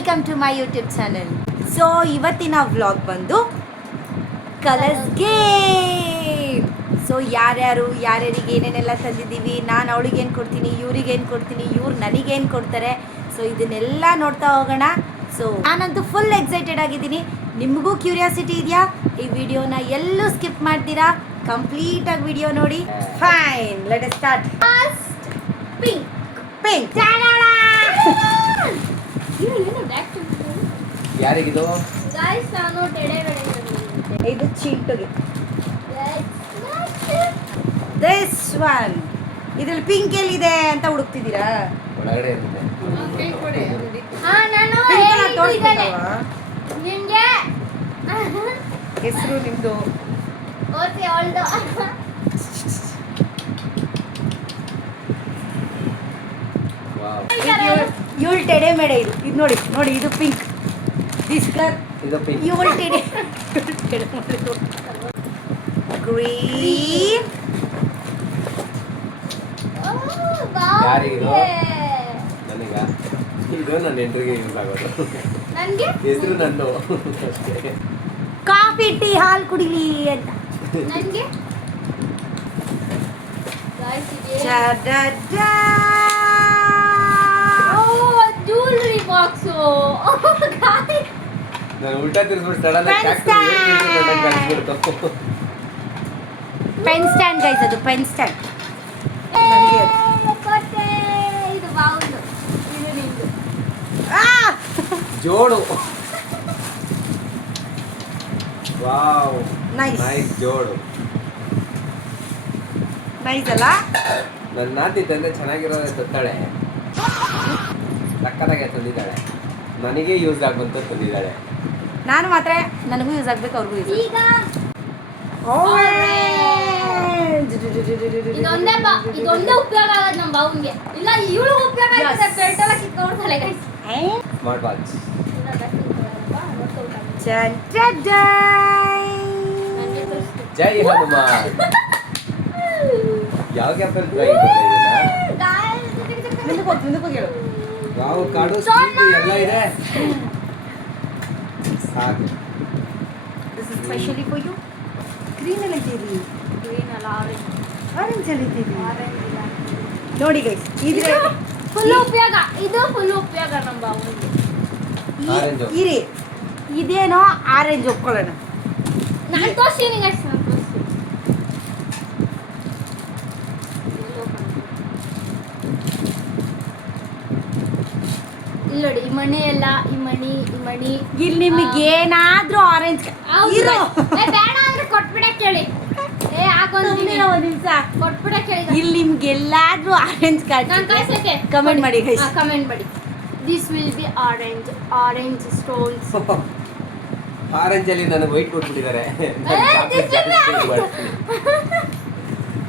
Welcome to my YouTube channel. So ಇವತ್ತಿನ vlog ಬಂದು colours game. So ಯಾರ್ಯಾರಿಗೆ ಏನೇನೆಲ್ಲ ತಂದಿದ್ದೀವಿ, ನಾನು ಅವಳಿಗೆ ಏನು ಕೊಡ್ತೀನಿ, ಇವ್ರಿಗೆ ಏನು ಕೊಡ್ತೀನಿ, ಇವ್ರು ನನಗೇನು ಕೊಡ್ತಾರೆ, ಸೊ ಇದನ್ನೆಲ್ಲ ನೋಡ್ತಾ ಹೋಗೋಣ. ಸೊ ನಾನಂತೂ ಫುಲ್ ಎಕ್ಸೈಟೆಡ್ ಆಗಿದ್ದೀನಿ. ನಿಮಗೂ ಕ್ಯೂರಿಯಾಸಿಟಿ ಇದೆಯಾ? ಈ ವಿಡಿಯೋನ ಎಲ್ಲೂ ಸ್ಕಿಪ್ ಮಾಡ್ತೀರಾ, ಕಂಪ್ಲೀಟಾಗಿ ವಿಡಿಯೋ ನೋಡಿ. Fine, let us start. First pink pink ಯಾರಿಗಿದು? ಗಾಯ್ಸ್ ನಾನು ಇದು ಚೀಟುಗೆ. ದಿಸ್ ಒನ್ ಇದ್ರಲ್ಲಿ ಪಿಂಕ್ ಎಲ್ಲಿದೆ ಅಂತ ಹುಡುಕ್ತಿದ್ದೀರಾ? ಒಳಗಡೆ ಇರುತ್ತೆ. ನಾನು ನಿಮಗೆ ಹೆಸರು ನಿಮ್ದು ಓಕೆ ಆಲ್ದು ವಾವ್, ಇವಳು ಟೆಡೆ ಮೇಡೆ. ಇದು ನೋಡಿ ನೋಡಿ, ಇದು ಪಿಂಕ್. ದಿಸ್ ಕಲರ್ ಇದು ಪಿಂಕ್. ಇವಳು ಟೆಡೆ ಗ್ರೀನ್. ಯಾರಿಗಿದು? ನನಗ ಇದು ನನ್ನ ಎಂಟ್ರಿಗೆ ಯೂಸ್ ಆಗೋದು. ನನಗೆ ಹೆಸರು ನಂದು ಅಷ್ಟೇ. ಕಾಫಿ ಟೀ ಹಾಲು ಕುಡಿಲಿ ಅಂತ. ನನಗೆ ಗಾಯ್ಸ್ ಇದೆ ಜ್ಯುವೆಲರಿ ಬಾಕ್ಸು. ನಾನು ಉಲ್ಟಾ ತಿರ್ಸ್ಬಿಟ್ಟು ಸಡನ್ ಪೆನ್ ಸ್ಟ್ಯಾಂಡ್ ಗೈಸ್, ಅದು ಪೆನ್ ಸ್ಟ್ಯಾಂಡ್. ಇದು ಬೌಲ್, ಇದು ನಿಂದು. ಜೋಡು. ವಾವ್, ನೈಸ್ ನೈಸ್ ಜೋಡು. ನೈಸ್ ಅಲ್ಲ? ನನ್ನ ನಾತಿ ತಂದೆ ಚೆನ್ನಾಗಿರೋದೇ ತಂದಾಳೆ, ಸಕ್ಕತ್ತಾಗೆ ತಂದಿದ್ದಾಳೆ. ನನಗೆ ಯೂಸ್ ಆಗುವಂತ ತಂದಿದ್ದಾಳೆ. ನಾನು ಮಾತ್ರ ನನಗೂ ಯೂಸ್ ಆಗ್ಬೇಕು, ಅವ್ರಿಗೂ ಯೂಸ್. ಈಗ ಇದೊಂದೇ ಉಪಯೋಗ ಆಗೋದು ನಮ್ಮ ಬಾವುನ್ಗೆ. ಇಲ್ಲ ಇವಳು ಉಪಯೋಗ ಆಗ್ತದೆ, ಬೆಲ್ಟ್ ಎಲ್ಲ ಕಿತ್ಕೊಂಡ್ತಾಳೆ guys. Smart watch. Jai Hanuman. ಯಾವ ಕ್ಯಾಪಲ್ ಯಾವ ಕಾಡು ಸ್ವೀಟ್ ಎಲ್ಲ ಇದೆ. ಸಾಕು. This is specially for you. Green ಅಲ್ಲಿ ಇದ್ದೀರಿ, ಗ್ರೀನ್ ಅಲ್ಲ ಆರೆಂಜ್. ಆರೆಂಜ್ ಅಲ್ಲಿ ಇದ್ದೀರಿ. ಆರೆಂಜ್ ಇಲ್ಲ ನೋಡಿ ಗೈಸ್, ಇದ್ರೆ ಫುಲ್ ಉಪಯೋಗ, ಇದು ಫುಲ್ ಉಪಯೋಗ ನಮ್ಮ ಬಾವುನ್ಗೆ. ಆರೆಂಜ್. ಇರಿ, ಇದೇನೋ ಆರೆಂಜ್ ಒಪ್ಕೊಳ್ಳೋಣ. ನಾನು ತೋರಿಸ್ತೀನಿ ಗೈಸ್, ನಾನು ತೋರಿಸ್ತೀನಿ. ಇಲ್ಲ ನೋಡಿ, ಈ ಮಣಿ ಎಲ್ಲ, ಈ ಮಣಿ ಇಲ್ಲಿ ನಿಮಗೆ ಏನಾದ್ರೂ ಆರೆಂಜ್ ಇರೋ ಬೇಡ ಅಂದ್ರೆ ಕೊಟ್ಬಿಡಕ್ಕೆ ಹೇಳಿ. ಒಂದ್ ನಿಮಿಷ ಕೊಟ್ಬಿಡಕ್ಕೆ ಹೇಳಿ. ಇಲ್ಲಿ ನಿಮ್ಗೆ ಎಲ್ಲಾದ್ರೂ ಆರೆಂಜ್ ನಾನು ಕಾರ್ಡ್ ಕಳ್ಸಕ್ಕೆ ಕಮೆಂಟ್ ಮಾಡಿ ಗೈಸ್. ಕಮೆಂಟ್ ಮಾಡಿ. This will be orange stones. Orange ಅಲ್ಲಿ ನನಗೆ ವೈಟ್ ಕೊಟ್ಬಿಟ್ಟಿದ್ದಾರೆ.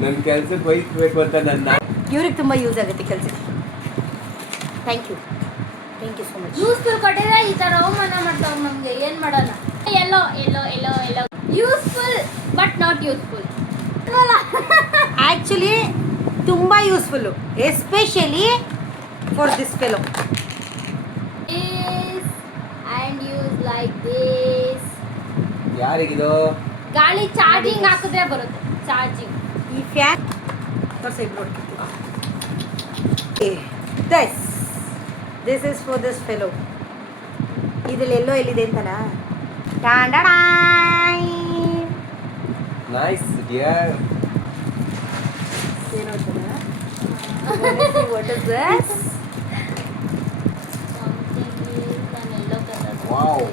ನನ್ನ ಕೆಲ್ಸಕ್ಕೆ ವೈಟ್ ಬೇಕು ಅಂತ ನನ್ನ. ಇವ್ರಿಗೆ ತುಂಬಾ ಯೂಸ್ ಆಗುತ್ತೆ ಕೆಲಸಕ್ಕೆ. Thank you so much. Useful ಕೊಟ್ಟಿದ್ರೆ ಈ ತರ ಅವಮಾನ ಮಾಡ್ತಾವ್ ನಮ್ಗೆ. ಏನ್ ಮಾಡೋಣ? ಎಲ್ಲೋ useful but not useful. Actually ತುಂಬಾ useful, especially for this fellow. And use like this. ಯಾರಿಗಿದು? ಗಾಳಿ ಚಾರ್ಜಿಂಗ್ ಹಾಕಿದ್ರೆ ಬರುತ್ತೆ. ಚಾರ್ಜಿಂಗ್ ಈ fan this is for this fellow. ಇದ್ರಲ್ಲಿ ಎಲ್ಲೋ ಎಲ್ಲಿದೆ ಅಂತನಾ? Nice dear. What is this? Wow,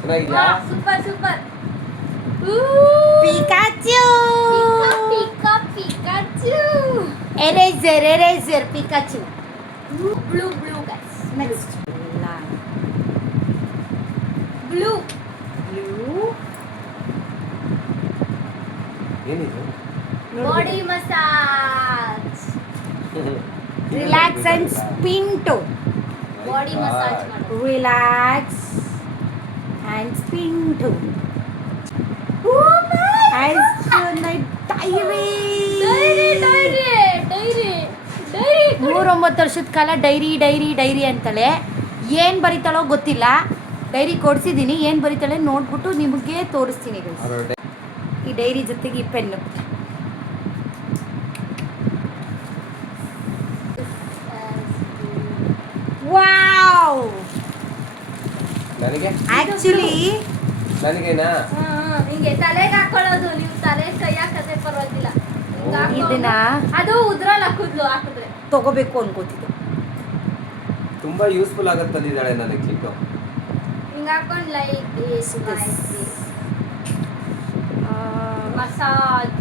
ಚೆನ್ನಾಗಿದ್ಯಾ? Super. Pikachu. Pikachu. Eraser Pikachu. Blue guys. Next. Blue. ಏನಿದು? Body massage. Relax and spin toe. Body massage ಮಾಡು. Relax and spin toe. And diary. Dairy 20 ವರ್ಷದ ಕಾಲ dairy dairy dairy ಅಂತಾಳೆ. ಏನು ಬರೀತಾಳೋ ಗೊತ್ತಿಲ್ಲ. Dairy ಕೊಡಿಸಿದ್ದೀನಿ, ಏನು ಬರೀತಾಳೆ ನೋಡ್ಬಿಟ್ಟು ನಿಮಗೆ ತೋರಿಸ್ತೀನಿ guys. ಈ ಡೈರಿ ಜೊತೆಗೆ ಈ ಪೆನ್ನು. ವಾವ್, ನನಗೆ ಆಕ್ಚುಲಿ ನನಗೇನಾ ಹಿಂಗೆ ತಲೆಗೆ ಹಾಕೊಳ್ಳೋದು, ನೀವು ತಲೆ ಕೈ ಹಾಕದೆ ಪರವಾಗಿಲ್ಲ. ಹಿಂಗ್ ಹಾಕೊಂಡು- ಇದನ್ನ ಅದು ಉದ್ರಲ್ಲ ಕೂದ್ಲು ಹಾಕಿದ್ರೆ. ತಗೋಬೇಕು ಅನ್ಕೋತಿದ್ದೆ. ತುಂಬಾ ಯೂಸ್ಫುಲ್ ಆಗತ್ತೆ ತಂದಿದ್ದಾಳೆ ನನಗೆ ಚಿಕ್ಕು. ಹಿಂಗ್ ಹಾಕೊಂಡು ಲೈಕ್ ದಿಸ್ ಮಸಾಜ್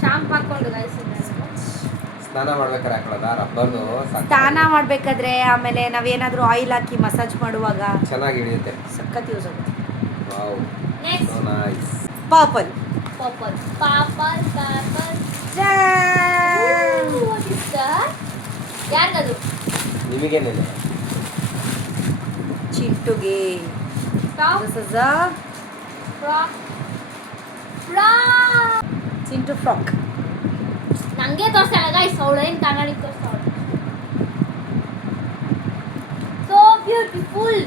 ಶಾಂಪು ಹಾಕೊಂಡು ಗೈಸ್. ಸ್ನಾನ ಮಾಡ್ಬೇಕಾದ್ರೆ ಹಾಕೊಳ್ಳೋದ ರಬ್ಬರ್ದು ಸ್ನಾನ ಮಾಡಬೇಕಾದ್ರೆ, ಆಮೇಲೆ ನಾವೇನಾದರೂ ಆಯಿಲ್ ಹಾಕಿ ಮಸಾಜ್ ಮಾಡುವಾಗ ಚೆನ್ನಾಗಿ ಹಿಡಿಯುತ್ತೆ. ಸಖತ್ ಯೂಸ್ ಆಗುತ್ತೆ. Wow, next so nice. Purple. Purple purple purple. ಯಾರ್ಗದು? ನಿಮಗೇನಿದೆ? ಚಿಂಟುಗೆ. Top This is a frock. Chintu frock. ನಂಗೆ ತೋರಿಸ್ತಾಳ ಗೈಸ್, ಅವಳು ಏನು ಕನ್ನಡಿ ತೋರಿಸ್ತಾವಳು. So beautiful.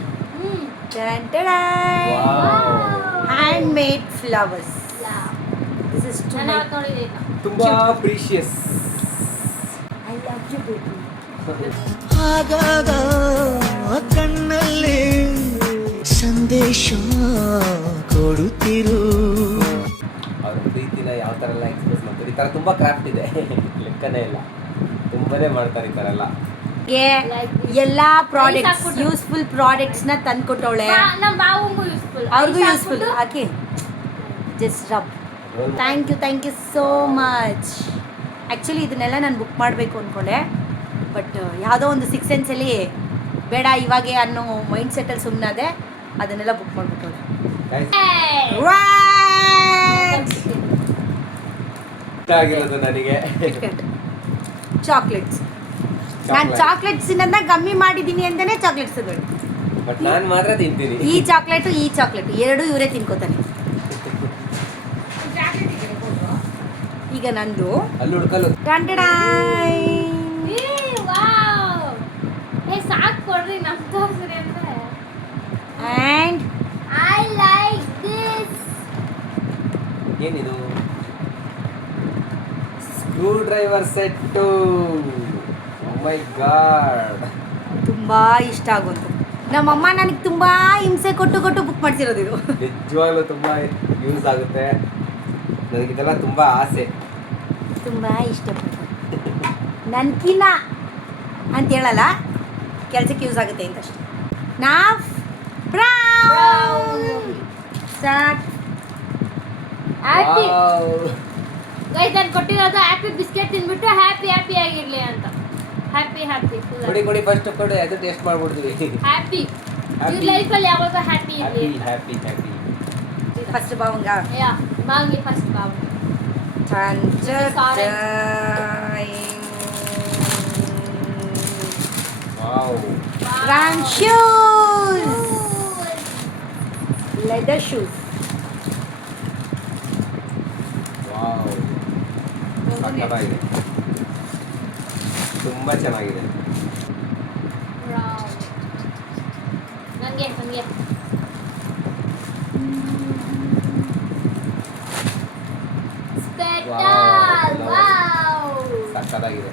Hand made flowers. This is to ನಾನು my... ಅವತ್ತು ನೋಡಿದ್ದೆ ಇದನ್ನ. ತುಂಬಾ precious. I love you baby. ಆಗಾಗ ಕಣ್ಣಲ್ಲಿ ಸಂದೇಶ ಕೊಡುತ್ತಿರು. ಅವ್ರ ಪ್ರೀತಿನ ಯಾವ ಥರ ಎಲ್ಲ ಎಕ್ಸ್ಪ್ರೆಸ್ ಮಾಡ್ತಾರೆ. ಈ ಥರ ತುಂಬ ಕ್ರಾಫ್ಟ್ ಇದೆ, ಲೆಕ್ಕನೇ ಇಲ್ಲ. ತುಂಬಾನೇ ಮಾಡ್ತಾರೆ ಈ ಥರ ಎಲ್ಲ. ಎಲ್ಲಾ ಪ್ರಾಡಕ್ಟ್ಸ್, ಹಾಕ್ಬಿಟ್ಟು. ಯೂಸ್ಫುಲ್ ಪ್ರಾಡಕ್ಟ್ಸ್ ನ ತಂದ್ಕೊಟ್ಟವಳೆ. ನಮ್ಮ ಬಾವಂಗೂ ಯೂಸ್ಫುಲ್, ಅವ್ರಿಗೂ ಯೂಸ್ಫುಲ್. ಹಾಕಿ just rub. Thank you so much. Actually ಇದನ್ನೆಲ್ಲ ನಾನು ಬುಕ್ ಮಾಡಬೇಕು ಅಂದ್ಕೊಂಡೆ, ಬಟ್ ಯಾವುದೋ ಒಂದು 6 ಸೆನ್ಸಲ್ಲಿ ಬೇಡ ಇವಾಗೆ ಅನ್ನೋ ಮೈಂಡ್ ಸೆಟ್ಟಲ್ಲಿ ಸುಮ್ಮನಾದೆ. ಅದನ್ನೆಲ್ಲ ಬುಕ್ ಮಾಡಿಬಿಟ್ಟವಳೆ. ಇಷ್ಟ ಆಗಿರೋದು ನನಗೆ ಚಾಕ್ಲೇಟ್ಸ್. ನಾನು ಚಾಕ್ಲೇಟ್ಸ್ ಇಂದ ಕಮ್ಮಿ ಮಾಡಿದ್ದೀನಿ ಅಂತಾನೆ ಚಾಕ್ಲೇಟ್ಸ್ ತಗೊಳ್ಳಿ. ಬಟ್ ನಾನು ಮಾತ್ರ ತಿಂತೀನಿ. ಈ ಚಾಕ್ಲೇಟು ಎರಡು ಇವರೇ ತಿನ್ಕೋತಾನೆ. ಈಗ ನಂದು ಅಲ್ಲಿ ಹುಡ್ಕಲು ಸಾಕು ಕೊಡ್ರಿ, ನಮ್ ತೋರಿಸ್ರಿ ಅಂದ್ರೆ. And I like this. ಏನಿದು? Screw driver set. Oh my god, ತುಂಬ ಇಷ್ಟ ಆಗೋದು. ನಮ್ಮಮ್ಮ ನನಗೆ ತುಂಬ ಹಿಂಸೆ ಕೊಟ್ಟು ಬುಕ್ ಮಾಡ್ತಿರೋದು ಇದು. ನಿಜವಾಗ್ಲೂ ತುಂಬ ಯೂಸ್ ಆಗುತ್ತೆ. ನನಗಿದೆಲ್ಲ ತುಂಬ ಆಸೆ. ತುಂಬ ಇಷ್ಟಪಟ್ಟು ನನ್ಕಿನ ಅಂತ ಹೇಳಲ್ಲ, ಕೆಲಸಕ್ಕೆ ಯೂಸ್ ಆಗುತ್ತೆ ಅಂತ ಅಷ್ಟೇ. ನಾವು ಸಾಕು. Happy Wow. ಗೈಸ್, ನಾನು ಕೊಟ್ಟಿರೋದು ಹ್ಯಾಪಿ ಬಿಸ್ಕೆಟ್ ತಿಂದ್ಬಿಟ್ಟು ಹ್ಯಾಪಿ ಆಗಿರ್ಲಿ ಅಂತ. ಹ್ಯಾಪಿ ಕೊಡಿ ಫಸ್ಟ್ ಕೊಡಿ, ಅದು ಟೇಸ್ಟ್ ಮಾಡ್ಬಿಡ್ತೀವಿ. Happy Happy. ಇವ್ರ ಲೈಫಲ್ಲಿ ಯಾವಾಗ ಹ್ಯಾಪಿ ಇರಲಿ. ಹ್ಯಾಪಿ ಫಸ್ಟ್ ಬಾವಂಗ ಯಾ ಮಾಂಗಿ ಫಸ್ಟ್ ಬಾವು. Wow, Run shoes, leather shoes. Wow, ಸಕ್ಕತ್ತಾಗಿದೆ. ತುಂಬ ಚೆನ್ನಾಗಿದೆ. ನನಗೆ ಸಕ್ಕತ್ತಾಗಿದೆ,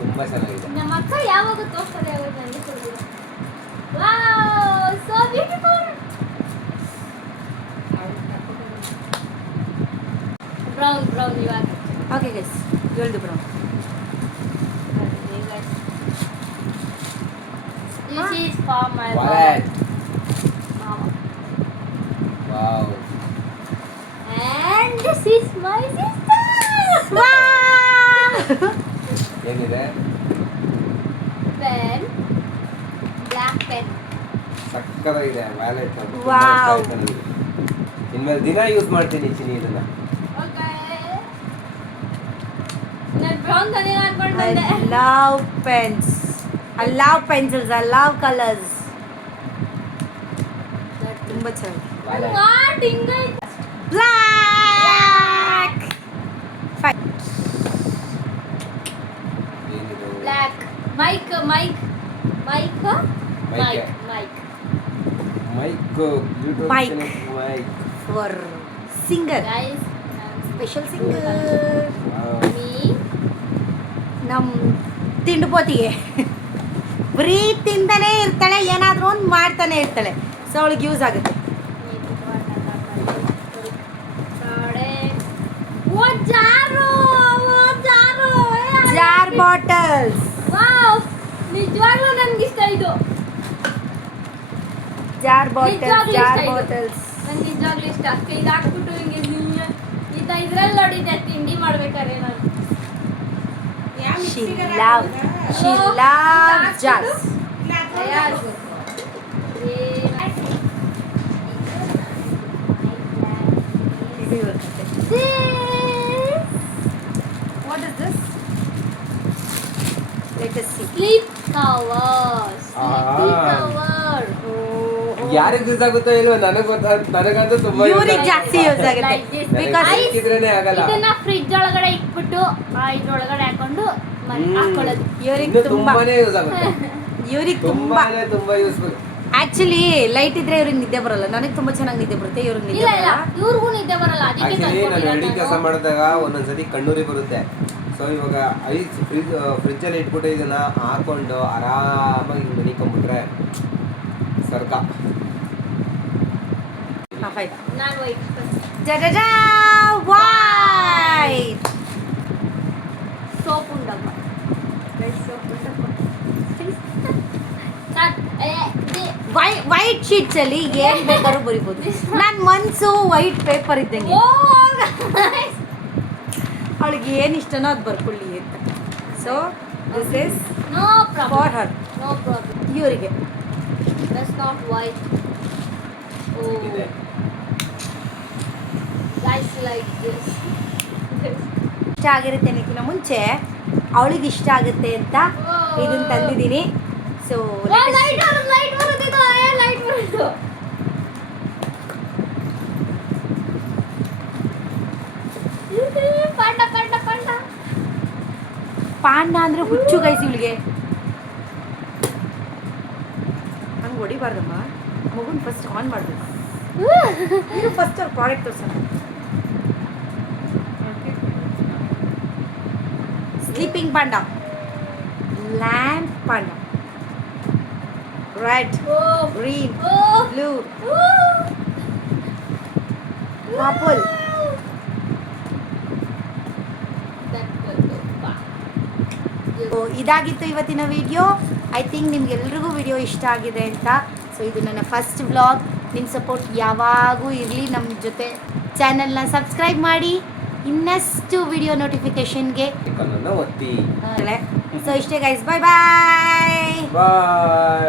ತುಂಬ ಚೆನ್ನಾಗಿದೆ. ನಮ್ಮ ಅಕ್ಕ ಯಾವಾಗ ತೋರಿಸ್ತಾರೆ ಯಾವಾಗ ನನಗೆ ಕೊಡ್ತೀರ. Wow, so beautiful. ಬ್ರೌನ್ ಇವಾಗ. ಓಕೆ ಗೈಸ್, ಹೇಳ್ದು bro. This is for my Wallet. mom. Wow. And this is my sister. ಏನಿದೆ? Pen. Black pen. ಸಕ್ಕತ್ತಾಗಿದೆ ವ್ಯಾಲೆಟ್. Wow. ಇನ್ಮೇಲೆ ದಿನ ಯೂಸ್ ಮಾಡ್ತೀನಿ ಚಿನಿ ಇದನ್ನ. Okay. ನಾನು ಬ್ರೌನ್ ತಾನೇ ಅನ್ಕೊಂಡು I ಬಂದೆ. love pens. I love pencils. I love colors. ತುಂಬ ಚೆನ್ನಾಗಿ. Wallet. Not English. Black. Fine. mic Mic. for singer, guys special singer. Wow. Me ನಮ್ಮ ತಿಂಡುಪೋತಿಗೆ ಬರೀ ತಿಂತಾನೆ ಇರ್ತಾಳೆ, ಏನಾದರೂ ಒಂದು ಮಾಡ್ತಾನೆ ಇರ್ತಾಳೆ. ಸೊ ಅವಳಿಗೆ ಯೂಸ್ ಆಗುತ್ತೆ. ಜಾರ್ ಬಾಟಲ್ಸ್, ನಿಜವಾಗ್ಲೂ ನನ್ಗೆ ಇಷ್ಟ ಇದು. ಜಾರ್ ಬಾಟಲ್ಸ್, ನಿಜವಾಗ್ಲೂ ಜಾರ್ ಇಷ್ಟ ಇದು. ಬಾಟಲ್ಸ್. ನನ್ಗೆ ನಿಜವಾಗ್ಲೂ ಇಷ್ಟ. ಇದು ಹಾಕ್ಬಿಟ್ಟು ಹಿಂಗೆ ಇದ್ರಲ್ಲಿ ನೋಡಿದ್ದೆ ತಿಂಡಿ ಮಾಡ್ಬೇಕಾದ್ರೆ ನಾನು. She loves jars. What is this? Let us see. Sleep cover. Sleepy Ah. cover. ಯಾರಿಗೆ ಯೂಸ್ ಆಗುತ್ತೋ ಇಲ್ವೋ ನನಗಂತೂ ತುಂಬಾ use ಇವ್ರಿಗೆ ಆಗುತ್ತೆ. ಜಾಸ್ತಿ ಯೂಸ್ ಆಗುತ್ತೆ Like this. ಬಿಕಾಸ್ ನನಗೆ ಸಿಕ್ಕಿದ್ರೇನೆ ಆಗಲ್ಲ. ಇದನ್ನ ಫ್ರಿಡ್ಜ್ ಒಳಗಡೆ ಇಟ್ಬಿಟ್ಟು ಇದ್ರೊಳಗಡೆ ಹಾಕೊಂಡು ಹಾಕೊಳ್ಳೋದು. ಇವ್ರಿಗೆ ಇನ್ನು ತುಂಬಾ ತುಂಬಾನೇ ಯೂಸ್ ಆಗುತ್ತೆ. ಇವ್ರಿಗೆ ತುಂಬಾ ತುಂಬಾ ಯೂಸ್ಫುಲ್. ಆಕ್ಚುಲಿ ಲೈಟ್ ಇದ್ರೆ ಇವ್ರಿಗೆ ನಿದ್ದೆ ಬರಲ್ಲ. ನನಗೆ ತುಂಬಾ ಚೆನ್ನಾಗಿ ನಿದ್ದೆ ಬರುತ್ತೆ, ಇವ್ರಿಗೆ ನಿದ್ದೆ ಇಲ್ಲ ಇಲ್ಲ ಬರಲ್ಲ. ಇವ್ರಿಗೂ ನಿದ್ದೆ ಬರಲ್ಲ. ಅದಕ್ಕೆ ಆಕ್ಚುಲಿ ನಾನು ತಂದ್ಕೊಟ್ಟಿರೋದು ವೆಲ್ಡಿಂಗ್ ಕೆಲಸ ನಾನು. ಮಾಡಿದಾಗ ಒಂದೊಂದ್ಸತಿ ಕಣ್ಣೂರಿ ಬರುತ್ತೆ. ಸೊ ಇವಾಗ ಫ್ರಿಜ್ಜಲ್ಲಿ ಇಟ್ಬಿಟ್ಟು ಇದನ್ನ ಹಾಕೊಂಡು ಆರಾಮಾಗಿ ಹಿಂಗೆ ಮನಿಕೊಂಡ್ಬಿಟ್ರೆ ಸ್ವರ್ಗ. ನಾನು ವೈಟ್ ವೈಟ್ ಸೋಪ್ ಉಂಡಪ್ಪ. ವೈಟ್ ಶೀಟ್ಸ್ ಅಲ್ಲಿ ಏನ್ ಬೇಕಾದ್ರೂ ಬರಿಬೋದು. ನನ್ ಮನ್ಸು ವೈಟ್ ಪೇಪರ್ ಇದ್ದಂಗೆ, ಅವಳಿಗೆ ಏನ್ ಇಷ್ಟನೋ ಅದು ಬರ್ಕೊಳ್ಳಿ ಅಂತ. So this is no for problem. Her. No problem. ಇವರಿಗೆ ದಟ್ಸ್ ನಾಟ್ ವೈಟ್. ಇದೆ. Guys like this. ಇಷ್ಟ ಆಗಿರುತ್ತೆ ಅನ್ನೋಕ್ಕಿಂತ ಮುಂಚೆ ಅವಳಿಗೆ ಇಷ್ಟ ಆಗುತ್ತೆ ಅಂತ ಇದನ್ನ ತಂದಿದ್ದೀನಿ. ಸೊ ಲೈಟ್ ಬರುತ್ತಿದ್ದು. ಲೈಟ್ ಬರುತ್ತಿದ್ದು. ಪಾಂಡ ಪಾಂಡ ಪಾಂಡ. ಪಾಂಡ ಅಂದ್ರೆ ಹುಚ್ಚು ಗೈಸ್ ಇವಳಿಗೆ. ಹಂಗೆ ಹೊಡಿಬಾರ್ದಮ್ಮ, ಮಗುನ ಫಸ್ಟ್ ಆನ್ ಮಾಡಬೇಕು. ನೀನು ಫಸ್ಟ್ ಅವ್ರ ಪ್ರಾಡಕ್ಟ್ ತೋರ್ಸೋಣ. ಸ್ಲೀಪಿಂಗ್ ಪಾಂಡ, ಲ್ಯಾಂಪ್ ಪಾಂಡ, ರೆಡ್, ಗ್ರೀನ್, ಬ್ಲೂ, ಪರ್ಪಲ್. ಇದಾಗಿತ್ತು ಇವತ್ತಿನ ವಿಡಿಯೋ. ಐ ಥಿಂಕ್ ನಿಮ್ಗೆಲ್ರಿಗೂ ವಿಡಿಯೋ ಇಷ್ಟ ಆಗಿದೆ ಅಂತ. ಸೊ ಇದು ನನ್ನ ಫಸ್ಟ್ ವ್ಲಾಗ್. ನಿಮ್ಮ ಸಪೋರ್ಟ್ ಯಾವಾಗೂ ಇರಲಿ ನಮ್ಮ ಜೊತೆ. ಚಾನಲ್ನ ಸಬ್ಸ್ಕ್ರೈಬ್ ಮಾಡಿ, ಇನ್ನಷ್ಟು ವಿಡಿಯೋ ನೋಟಿಫಿಕೇಶನ್ಗೆ. ಚಿಕನ್ ಅನ್ನು ಒತ್ತಿ. ಸೊ ಇಷ್ಟೇ ಗೈಸ್, ಬಾಯ್ ಬಾಯ್. ಬಾಯ್.